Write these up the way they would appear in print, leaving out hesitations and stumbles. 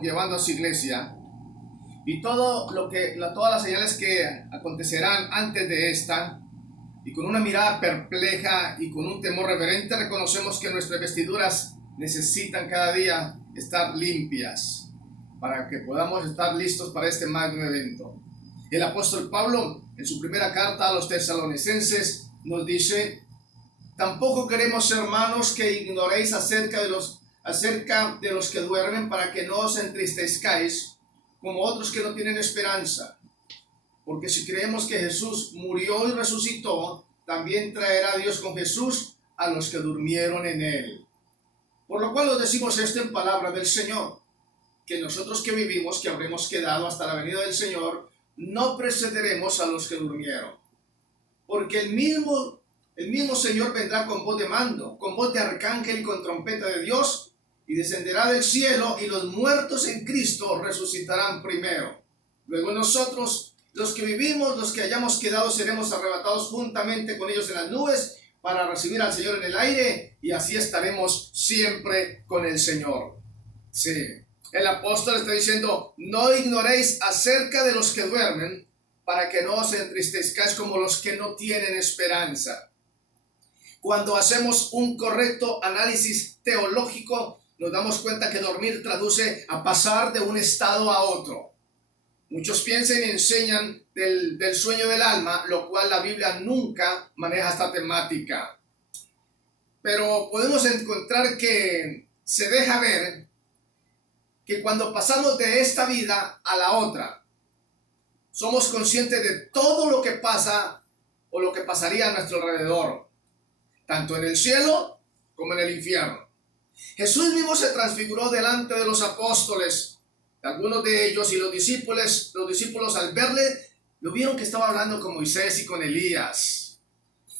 llevando a su iglesia y todas las señales que acontecerán antes de esta, y con una mirada perpleja y con un temor reverente reconocemos que nuestras vestiduras necesitan cada día estar limpias para que podamos estar listos para este magno evento. El apóstol Pablo, en su primera carta a los tesalonicenses, nos dice: tampoco queremos, hermanos, que ignoréis acerca de los que duermen, para que no os entristezcáis como otros que no tienen esperanza. Porque si creemos que Jesús murió y resucitó, también traerá Dios con Jesús a los que durmieron en él. Por lo cual os decimos esto en palabra del Señor, que nosotros que vivimos, que habremos quedado hasta la venida del Señor, no precederemos a los que durmieron. Porque el mismo Señor vendrá con voz de mando, con voz de arcángel y con trompeta de Dios, y descenderá del cielo, y los muertos en Cristo resucitarán primero. Luego nosotros, los que vivimos, los que hayamos quedado, seremos arrebatados juntamente con ellos en las nubes para recibir al Señor en el aire, y así estaremos siempre con el Señor. Sí, el apóstol está diciendo: no ignoréis acerca de los que duermen, para que no os entristezcáis como los que no tienen esperanza. Cuando hacemos un correcto análisis teológico, nos damos cuenta que dormir traduce a pasar de un estado a otro. Muchos piensan y enseñan del sueño del alma, lo cual la Biblia nunca maneja esta temática. Pero podemos encontrar que se deja ver que cuando pasamos de esta vida a la otra, somos conscientes de todo lo que pasa o lo que pasaría a nuestro alrededor, tanto en el cielo como en el infierno. Jesús mismo se transfiguró delante de los apóstoles. Algunos de ellos y los discípulos al verle, lo vieron que estaba hablando con Moisés y con Elías.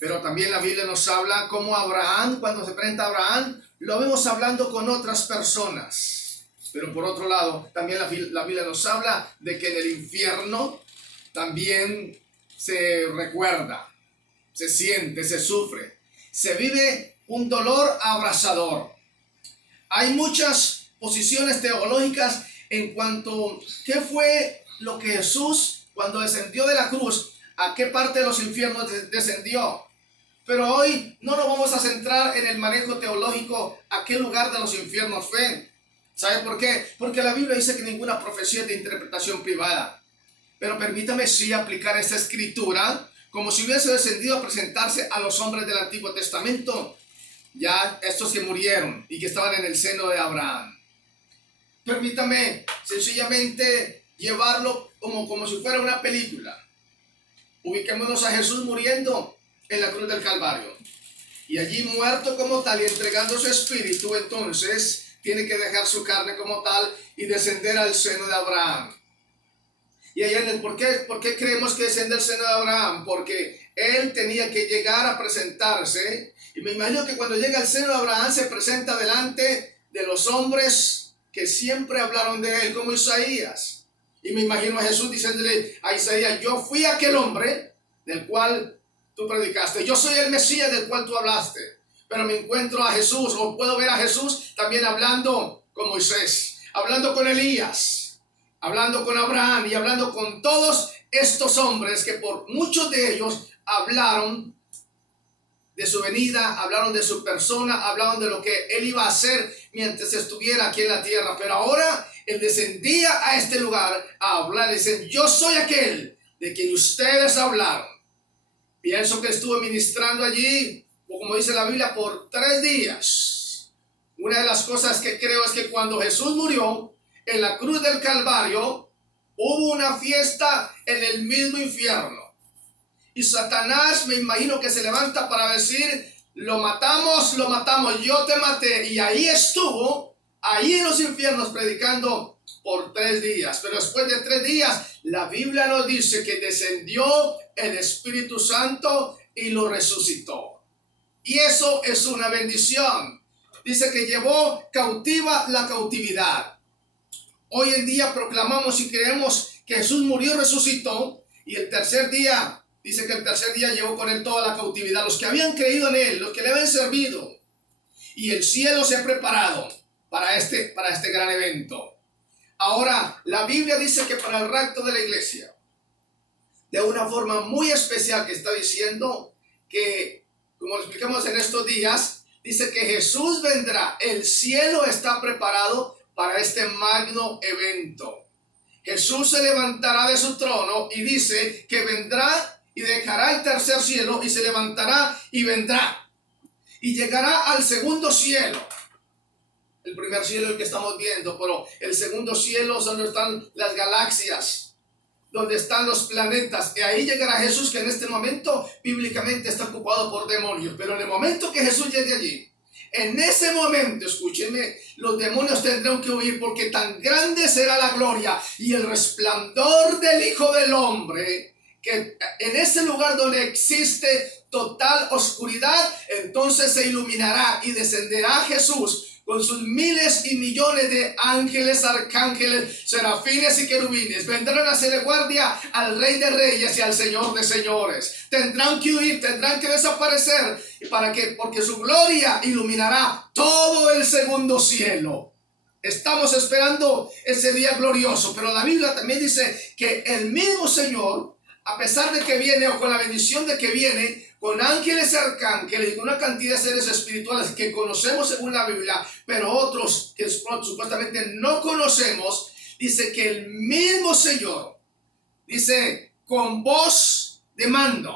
Pero también la Biblia nos habla como Abraham, cuando se presenta a Abraham, lo vemos hablando con otras personas. Pero por otro lado, también la Biblia nos habla de que en el infierno también se recuerda, se siente, se sufre, se vive un dolor abrasador. Hay muchas posiciones teológicas en cuanto a qué fue lo que Jesús, cuando descendió de la cruz, a qué parte de los infiernos descendió. Pero hoy no nos vamos a centrar en el manejo teológico a qué lugar de los infiernos fue. ¿Sabe por qué? Porque la Biblia dice que ninguna profecía es de interpretación privada. Pero permítame sí aplicar esta escritura como si hubiese descendido a presentarse a los hombres del Antiguo Testamento, ya estos que murieron y que estaban en el seno de Abraham. Permítame sencillamente llevarlo como si fuera una película. Ubiquémonos a Jesús muriendo en la cruz del Calvario. Y allí muerto como tal y entregando su espíritu, entonces tiene que dejar su carne como tal y descender al seno de Abraham. Y allá, ¿por qué creemos que desciende al seno de Abraham? Porque él tenía que llegar a presentarse. Y me imagino que cuando llega al seno de Abraham se presenta delante de los hombres que siempre hablaron de él, como Isaías. Y me imagino a Jesús diciéndole a Isaías: yo fui aquel hombre del cual tú predicaste. Yo soy el Mesías del cual tú hablaste. Pero me encuentro a Jesús, o puedo ver a Jesús también hablando con Moisés, hablando con Elías, hablando con Abraham y hablando con todos estos hombres que por muchos de ellos hablaron de su venida, hablaron de su persona, hablaron de lo que él iba a hacer mientras estuviera aquí en la tierra. Pero ahora él descendía a este lugar a hablar. Dicen: yo soy aquel de quien ustedes hablaron. Pienso que estuvo ministrando allí, o como dice la Biblia, por 3 días. Una de las cosas que creo es que cuando Jesús murió en la cruz del Calvario, hubo una fiesta en el mismo infierno. Y Satanás, me imagino que se levanta para decir: lo matamos, yo te maté. Y ahí estuvo, ahí en los infiernos predicando por 3 días. Pero después de 3 días, la Biblia nos dice que descendió el Espíritu Santo y lo resucitó. Y eso es una bendición. Dice que llevó cautiva la cautividad. Hoy en día proclamamos y creemos que Jesús murió y resucitó. Y el tercer día, dice que el tercer día llevó con él toda la cautividad. Los que habían creído en él, los que le habían servido. Y el cielo se ha preparado para este gran evento. Ahora, la Biblia dice que para el rapto de la iglesia, de una forma muy especial, que está diciendo que, como lo explicamos en estos días, dice que Jesús vendrá. El cielo está preparado para este magno evento. Jesús se levantará de su trono y dice que vendrá y dejará el tercer cielo y se levantará y vendrá. Y llegará al segundo cielo. El primer cielo es el que estamos viendo, pero el segundo cielo es donde están las galaxias, donde están los planetas. Y ahí llegará Jesús, que en este momento bíblicamente está ocupado por demonios. Pero en el momento que Jesús llegue allí, en ese momento, escúchenme, los demonios tendrán que huir, porque tan grande será la gloria y el resplandor del Hijo del Hombre, que en ese lugar donde existe total oscuridad, entonces se iluminará y descenderá Jesús con sus miles y millones de ángeles, arcángeles, serafines y querubines. Vendrán a hacerle guardia al Rey de Reyes y al Señor de Señores. Tendrán que huir, tendrán que desaparecer, porque su gloria iluminará todo el segundo cielo. Estamos esperando ese día glorioso, pero la Biblia también dice que el mismo Señor, a pesar de que viene, o con la bendición de que viene, con ángeles y arcángeles y una cantidad de seres espirituales que conocemos según la Biblia, pero otros que supuestamente no conocemos, dice que el mismo Señor, dice, con voz de mando,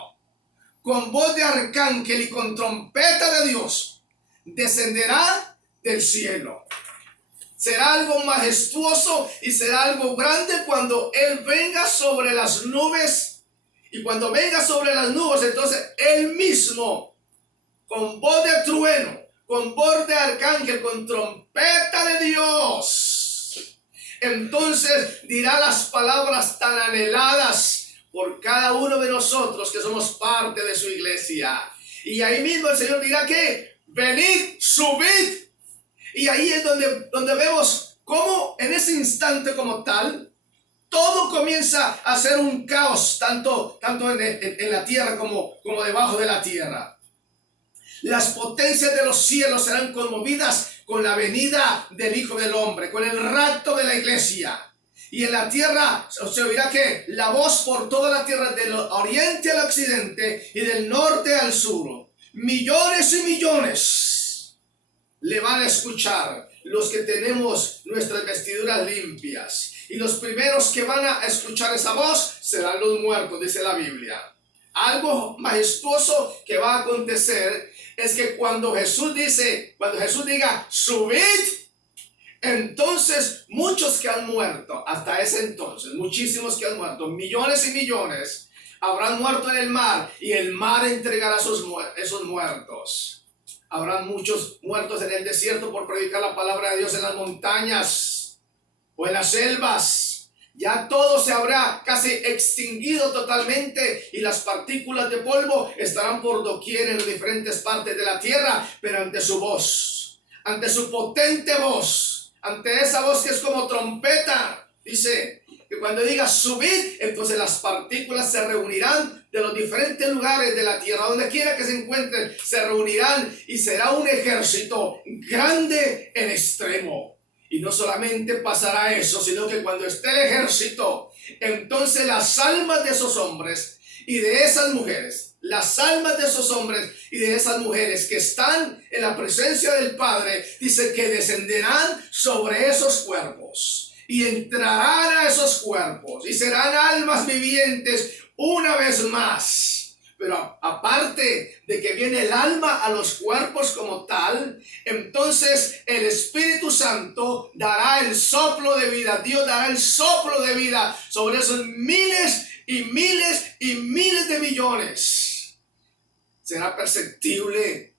con voz de arcángel y con trompeta de Dios, descenderá del cielo. Será algo majestuoso y será algo grande cuando Él venga sobre las nubes. Y cuando venga sobre las nubes, entonces Él mismo, con voz de trueno, con voz de arcángel, con trompeta de Dios, entonces dirá las palabras tan anheladas por cada uno de nosotros que somos parte de su iglesia. Y ahí mismo el Señor dirá que venid, subid. Y ahí es donde vemos cómo en ese instante como tal, todo comienza a ser un caos, tanto en la tierra como debajo de la tierra. Las potencias de los cielos serán conmovidas con la venida del Hijo del Hombre, con el rapto de la iglesia. Y en la tierra se oirá que la voz por toda la tierra, del oriente al occidente y del norte al sur. Millones y millones le van a escuchar, los que tenemos nuestras vestiduras limpias. Y los primeros que van a escuchar esa voz serán los muertos, dice la Biblia. Algo majestuoso que va a acontecer es que cuando Jesús diga, subid, entonces muchos que han muerto, hasta ese entonces, muchísimos que han muerto, millones y millones, habrán muerto en el mar, y el mar entregará esos muertos. Habrán muchos muertos en el desierto por predicar la palabra de Dios en las montañas o en las selvas. Ya todo se habrá casi extinguido totalmente y las partículas de polvo estarán por doquier en las diferentes partes de la tierra, pero ante su voz, ante su potente voz, ante esa voz que es como trompeta, dice que cuando diga subid, entonces las partículas se reunirán de los diferentes lugares de la tierra, donde quiera que se encuentren, se reunirán y será un ejército grande en extremo. Y no solamente pasará eso, sino que cuando esté el ejército, entonces las almas de esos hombres y de esas mujeres, las almas de esos hombres y de esas mujeres que están en la presencia del Padre, dice que descenderán sobre esos cuerpos y entrarán a esos cuerpos y serán almas vivientes una vez más. Pero aparte de que viene el alma a los cuerpos como tal, entonces el Espíritu Santo dará el soplo de vida. Dios dará el soplo de vida sobre esos miles y miles y miles de millones. Será perceptible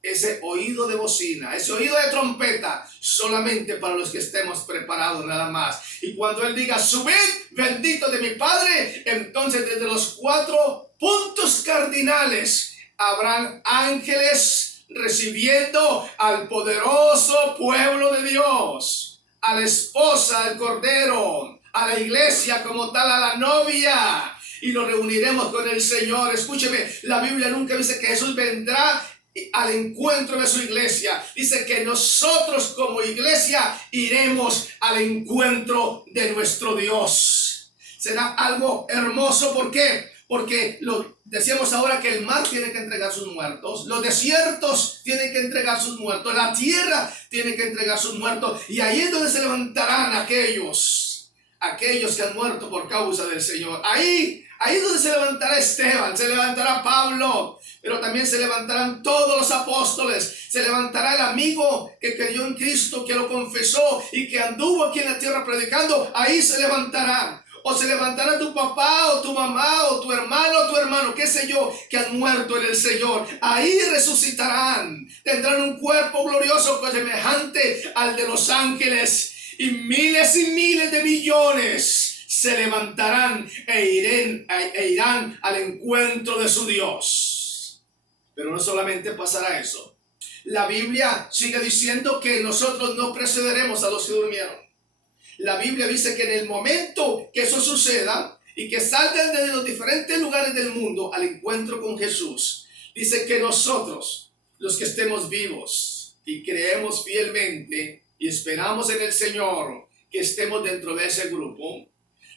ese oído de bocina, ese oído de trompeta, solamente para los que estemos preparados nada más. Y cuando Él diga, subid, bendito de mi Padre, entonces desde los 4 puntos cardinales habrán ángeles recibiendo al poderoso pueblo de Dios, a la esposa del Cordero, a la iglesia como tal, a la novia, y nos reuniremos con el Señor. Escúcheme, la Biblia nunca dice que Jesús vendrá al encuentro de su iglesia. Dice que nosotros como iglesia iremos al encuentro de nuestro Dios. Será algo hermoso. ¿Por qué? Porque decíamos ahora que el mar tiene que entregar sus muertos, los desiertos tienen que entregar sus muertos, la tierra tiene que entregar sus muertos, y ahí es donde se levantarán aquellos que han muerto por causa del Señor. Ahí es donde se levantará Esteban, se levantará Pablo, pero también se levantarán todos los apóstoles, se levantará el amigo que creyó en Cristo, que lo confesó y que anduvo aquí en la tierra predicando. Ahí se levantará. O se levantará tu papá o tu mamá o tu hermano, qué sé yo, que han muerto en el Señor. Ahí resucitarán. Tendrán un cuerpo glorioso semejante al de los ángeles. Y miles de millones se levantarán e irán al encuentro de su Dios. Pero no solamente pasará eso. La Biblia sigue diciendo que nosotros no precederemos a los que durmieron. La Biblia dice que en el momento que eso suceda y que salgan de los diferentes lugares del mundo al encuentro con Jesús, dice que nosotros, los que estemos vivos y creemos fielmente y esperamos en el Señor, que estemos dentro de ese grupo,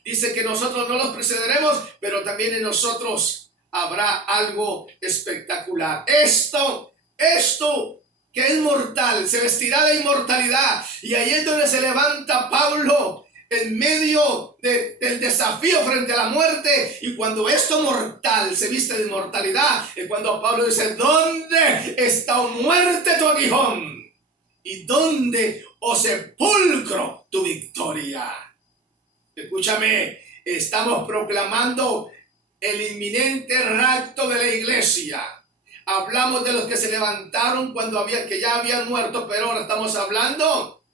dice que nosotros no los precederemos, pero también en nosotros habrá algo espectacular. Esto que es mortal, se vestirá de inmortalidad. Y ahí es donde se levanta Pablo en medio del desafío frente a la muerte. Y cuando esto mortal se viste de inmortalidad, es cuando Pablo dice: ¿dónde está, oh muerte, tu aguijón? ¿Y dónde, oh sepulcro, tu victoria? Escúchame, estamos proclamando el inminente rapto de la iglesia. Hablamos de los que se levantaron que ya habían muerto, pero ahora estamos hablando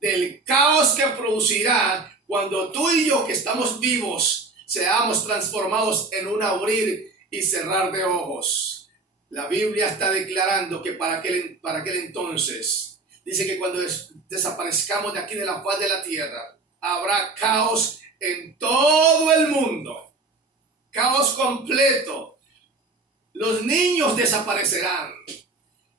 del caos que producirá cuando tú y yo, que estamos vivos, seamos transformados en un abrir y cerrar de ojos. La Biblia está declarando que para aquel entonces, dice que cuando desaparezcamos de aquí de la faz de la tierra, habrá caos en todo el mundo. Caos completo. Los niños desaparecerán.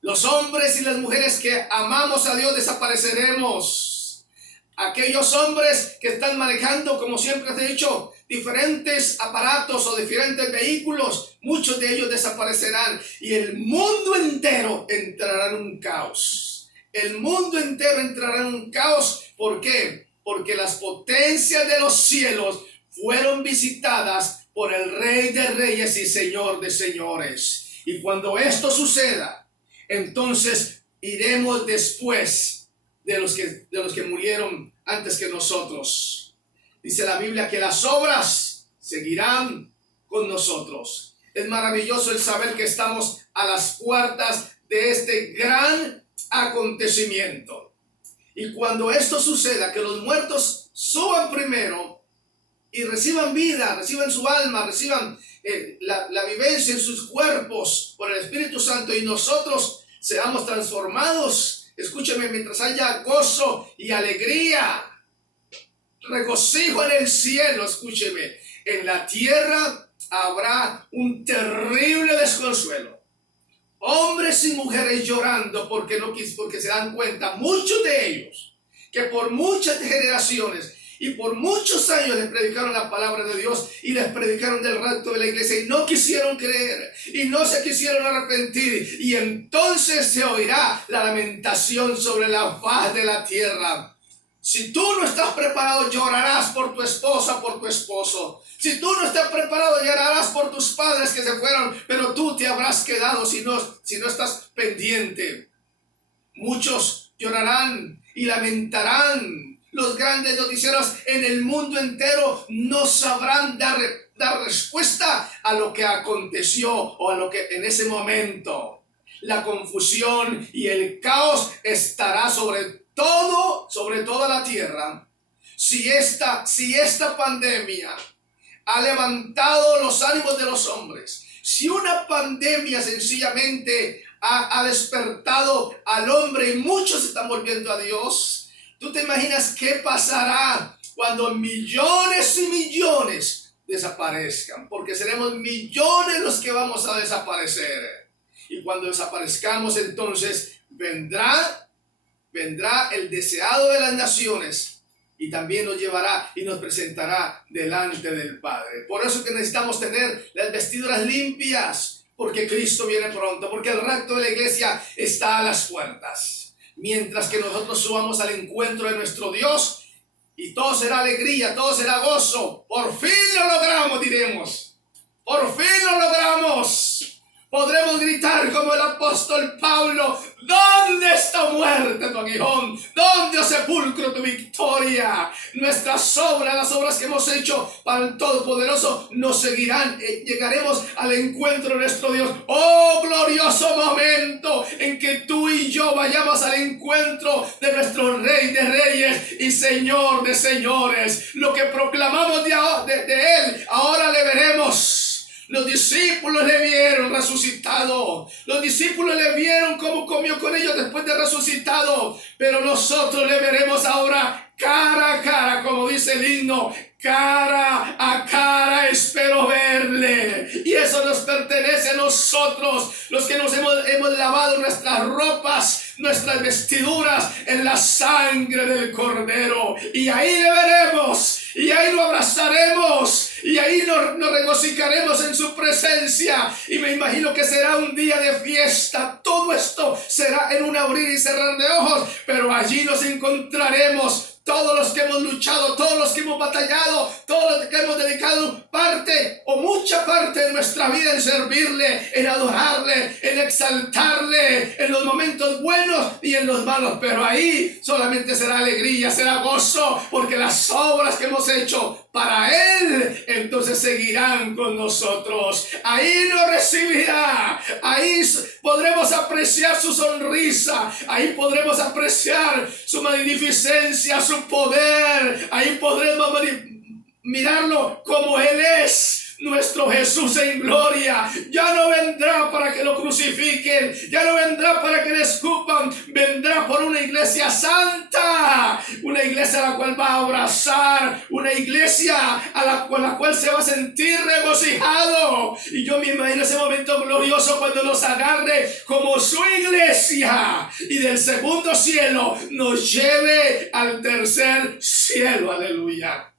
Los hombres y las mujeres que amamos a Dios desapareceremos. Aquellos hombres que están manejando, como siempre te he dicho, diferentes aparatos o diferentes vehículos, muchos de ellos desaparecerán. Y el mundo entero entrará en un caos. El mundo entero entrará en un caos. ¿Por qué? Porque las potencias de los cielos fueron visitadas por el Rey de Reyes y Señor de Señores. Y cuando esto suceda, entonces iremos después de los que murieron antes que nosotros. Dice la Biblia que las obras seguirán con nosotros. Es maravilloso el saber que estamos a las puertas de este gran acontecimiento. Y cuando esto suceda, que los muertos suban primero y reciban vida, reciban su alma, reciban la vivencia en sus cuerpos por el Espíritu Santo, y nosotros seamos transformados. Escúcheme, mientras haya gozo y alegría, regocijo en el cielo, escúcheme, en la tierra habrá un terrible desconsuelo. Hombres y mujeres llorando porque se dan cuenta, muchos de ellos, que por muchas generaciones y por muchos años les predicaron la palabra de Dios y les predicaron del rapto de la iglesia, y no quisieron creer y no se quisieron arrepentir, y entonces se oirá la lamentación sobre la faz de la tierra. Si tú no estás preparado, llorarás por tu esposa, por tu esposo. Si tú no estás preparado, llorarás por tus padres que se fueron, pero tú te habrás quedado si no estás pendiente. Muchos llorarán y lamentarán. Los grandes noticieros en el mundo entero no sabrán dar respuesta a lo que aconteció o a lo que en ese momento. La confusión y el caos estará sobre toda la tierra. Si esta pandemia ha levantado los ánimos de los hombres, si una pandemia sencillamente ha despertado al hombre y muchos se están volviendo a Dios, ¿tú te imaginas qué pasará cuando millones y millones desaparezcan? Porque seremos millones los que vamos a desaparecer. Y cuando desaparezcamos, entonces vendrá el deseado de las naciones y también nos llevará y nos presentará delante del Padre. Por eso que necesitamos tener las vestiduras limpias, porque Cristo viene pronto, porque el rapto de la iglesia está a las puertas. Mientras que nosotros subamos al encuentro de nuestro Dios, y todo será alegría, todo será gozo. Por fin lo logramos, diremos. Por fin lo logramos. Podremos gritar como el apóstol Pablo: ¿dónde está muerte tu aguijón? ¿Dónde, oh sepulcro, tu victoria? Nuestras obras, las obras que hemos hecho para el Todopoderoso, nos seguirán. Llegaremos al encuentro de nuestro Dios. Oh, glorioso momento en que tú y yo vayamos al encuentro de nuestro Rey de Reyes y Señor de Señores. Lo que proclamamos de Él, ahora le veremos. Los discípulos le vieron resucitado. Los discípulos le vieron cómo comió con ellos después de resucitado. Pero nosotros le veremos ahora cara a cara, como dice el himno. Cara a cara espero verle. Y eso nos pertenece a nosotros, los que nos hemos lavado nuestras ropas, nuestras vestiduras en la sangre del Cordero. Y ahí le veremos. Y ahí lo abrazaremos. Y ahí nos regocijaremos en su presencia. Y me imagino que será un día de fiesta. Todo esto será en un abrir y cerrar de ojos. Pero allí nos encontraremos. Todos los que hemos luchado, todos los que hemos batallado, todos los que hemos dedicado parte o mucha parte de nuestra vida en servirle, en adorarle, en exaltarle, en los momentos buenos y en los malos. Pero ahí solamente será alegría, será gozo, porque las obras que hemos hecho para Él, entonces seguirán con nosotros. Ahí nos recibirá, ahí podremos apreciar su sonrisa, ahí podremos apreciar su magnificencia, su poder, ahí podremos mirarlo como Él es. Nuestro Jesús en gloria ya no vendrá para que lo crucifiquen, ya no vendrá para que le escupan, vendrá por una iglesia santa, una iglesia a la cual va a abrazar, una iglesia con la cual se va a sentir regocijado. Y yo me imagino ese momento glorioso cuando nos agarre como su iglesia y del segundo cielo nos lleve al tercer cielo. Aleluya.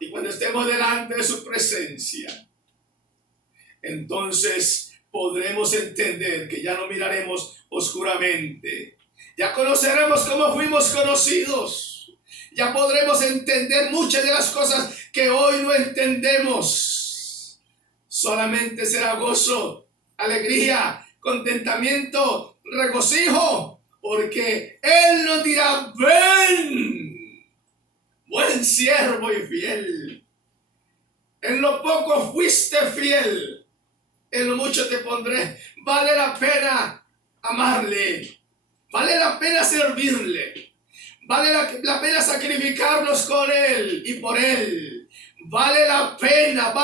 Y cuando estemos delante de su presencia, entonces podremos entender que ya no miraremos oscuramente. Ya conoceremos cómo fuimos conocidos. Ya podremos entender muchas de las cosas que hoy no entendemos. Solamente será gozo, alegría, contentamiento, regocijo, porque Él nos dirá: ven, buen siervo y fiel. En lo poco fuiste fiel, en lo mucho te pondré. Vale la pena amarle, vale la pena servirle, vale la pena sacrificarnos con Él y por Él. Vale la pena,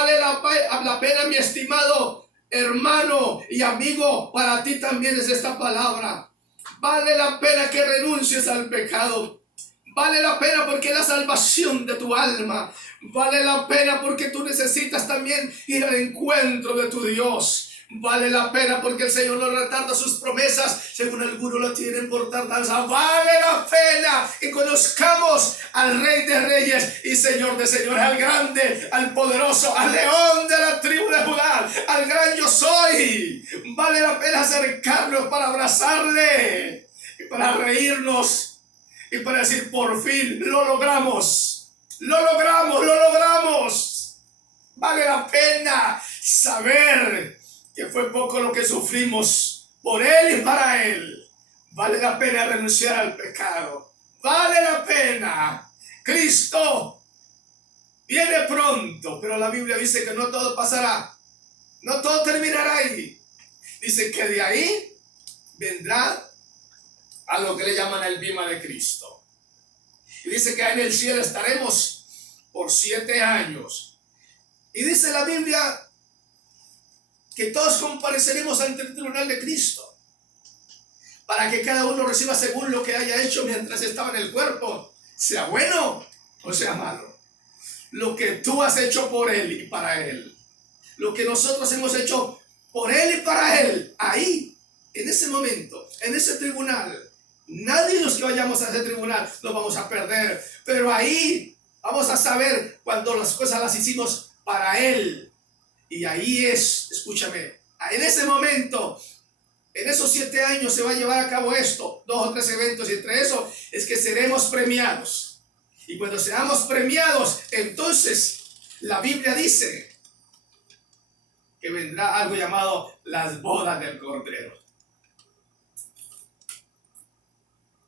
mi estimado hermano y amigo. Para ti también es esta palabra. Vale la pena que renuncies al pecado. Vale la pena porque es la salvación de tu alma. Vale la pena porque tú necesitas también ir al encuentro de tu Dios. Vale la pena porque el Señor no retarda sus promesas, según algunos lo tienen por tardanza. Vale la pena que conozcamos al Rey de Reyes y Señor de Señores, al grande, al poderoso, al león de la tribu de Judá, al gran yo soy. Vale la pena acercarnos para abrazarle y para reírnos. Y para decir: por fin lo logramos, lo logramos, lo logramos. Vale la pena saber que fue poco lo que sufrimos por Él y para Él. Vale la pena renunciar al pecado. Vale la pena. Cristo viene pronto, pero la Biblia dice que no todo pasará. No todo terminará ahí. Dice que de ahí vendrá a lo que le llaman el bima de Cristo. Y dice que en el cielo estaremos por 7 años. Y dice la Biblia que todos compareceremos ante el tribunal de Cristo, para que cada uno reciba según lo que haya hecho mientras estaba en el cuerpo, sea bueno o sea malo. Lo que tú has hecho por Él y para Él, lo que nosotros hemos hecho por Él y para Él. Ahí, en ese momento, en ese tribunal, nadie de los que vayamos a ese tribunal nos vamos a perder. Pero ahí vamos a saber cuando las cosas las hicimos para Él. Y ahí es, escúchame, en ese momento, en esos 7 años se va a llevar a cabo esto, 2 o 3 eventos, y entre eso es que seremos premiados. Y cuando seamos premiados, entonces la Biblia dice que vendrá algo llamado las bodas del Cordero.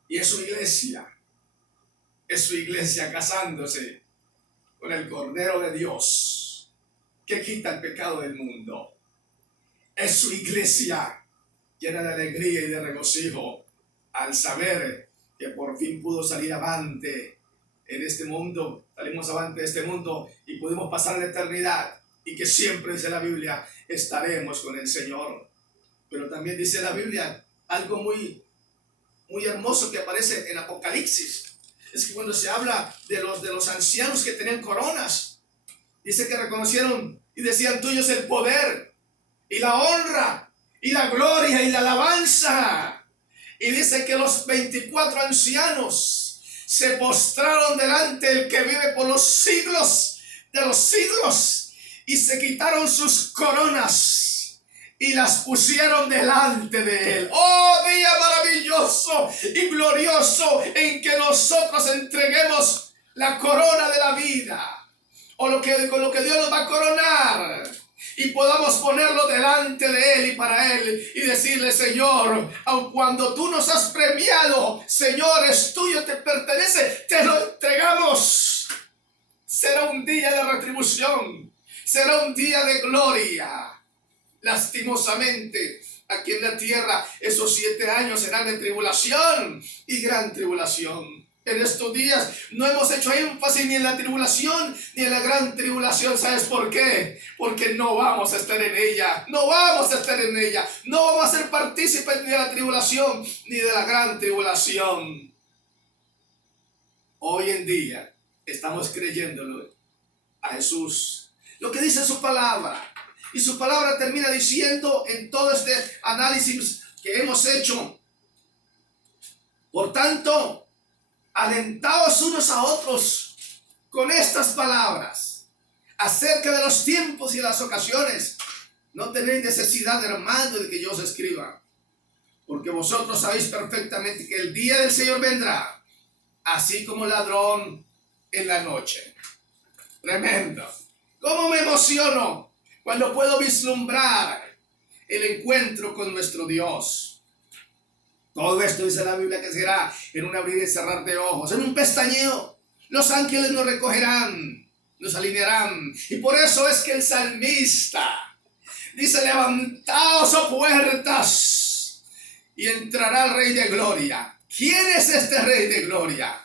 Y es su iglesia casándose con el Cordero de Dios, que quita el pecado del mundo. Es su iglesia llena de alegría y de regocijo al saber que por fin pudo salir avante en este mundo. Salimos avante de este mundo y pudimos pasar la eternidad, y que siempre, dice la Biblia, estaremos con el Señor. Pero también dice la Biblia algo muy hermoso que aparece en Apocalipsis. Es que cuando se habla de los ancianos que tenían coronas, dice que reconocieron y decían: tuyo es el poder y la honra y la gloria y la alabanza. Y dice que los 24 ancianos se postraron delante del que vive por los siglos de los siglos, y se quitaron sus coronas y las pusieron delante de Él. ¡Oh, día maravilloso y glorioso en que nosotros entreguemos la corona de la vida, o con lo que Dios nos va a coronar, y podamos ponerlo delante de Él y para Él, y decirle: Señor, aun cuando tú nos has premiado, Señor, es tuyo, te pertenece, te lo entregamos. Será un día de retribución, será un día de gloria. Lastimosamente, aquí en la tierra, esos 7 años serán de tribulación y gran tribulación. En estos días no hemos hecho énfasis ni en la tribulación ni en la gran tribulación. ¿Sabes por qué? Porque no vamos a estar en ella. No vamos a estar en ella. No vamos a ser partícipes ni de la tribulación ni de la gran tribulación. Hoy en día estamos creyéndolo a Jesús, lo que dice su palabra. Y su palabra termina diciendo en todo este análisis que hemos hecho: por tanto, alentaos unos a otros con estas palabras acerca de los tiempos y las ocasiones. No tenéis necesidad, hermano, de que yo os escriba, porque vosotros sabéis perfectamente que el día del Señor vendrá así como ladrón en la noche. Tremendo. ¿Cómo me emociono cuando puedo vislumbrar el encuentro con nuestro Dios? Todo esto, dice la Biblia, que será en un abrir y cerrar de ojos, en un pestañeo. Los ángeles nos recogerán, nos alinearán. Y por eso es que el salmista dice: levantaos, oh puertas, y entrará el Rey de Gloria. ¿Quién es este Rey de Gloria?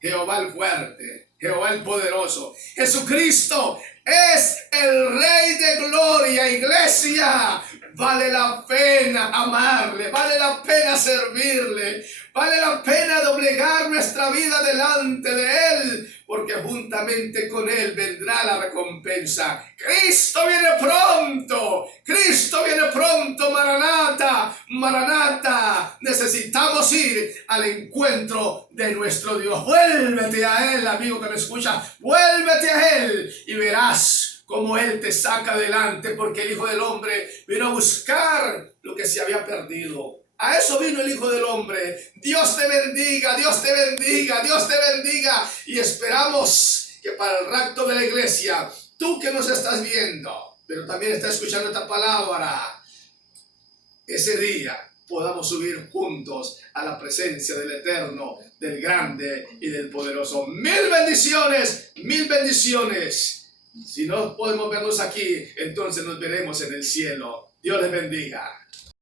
Jehová el fuerte, Jehová el poderoso. Jesucristo es el Rey de Gloria, iglesia. Vale la pena amarle, vale la pena servirle, vale la pena doblegar nuestra vida delante de Él, porque juntamente con Él vendrá la recompensa. Cristo viene pronto, Cristo viene pronto, Maranata, Maranata. Necesitamos ir al encuentro de nuestro Dios. Vuélvete a Él, amigo que me escucha, vuélvete a Él y verás cómo Él te saca adelante, porque el Hijo del Hombre vino a buscar lo que se había perdido. A eso vino el Hijo del Hombre. Dios te bendiga, Dios te bendiga, Dios te bendiga. Y esperamos que para el rapto de la iglesia, tú que nos estás viendo, pero también estás escuchando esta palabra, ese día podamos subir juntos a la presencia del Eterno, del Grande y del Poderoso. ¡Mil bendiciones! ¡Mil bendiciones! Si no podemos vernos aquí, entonces nos veremos en el cielo. Dios les bendiga.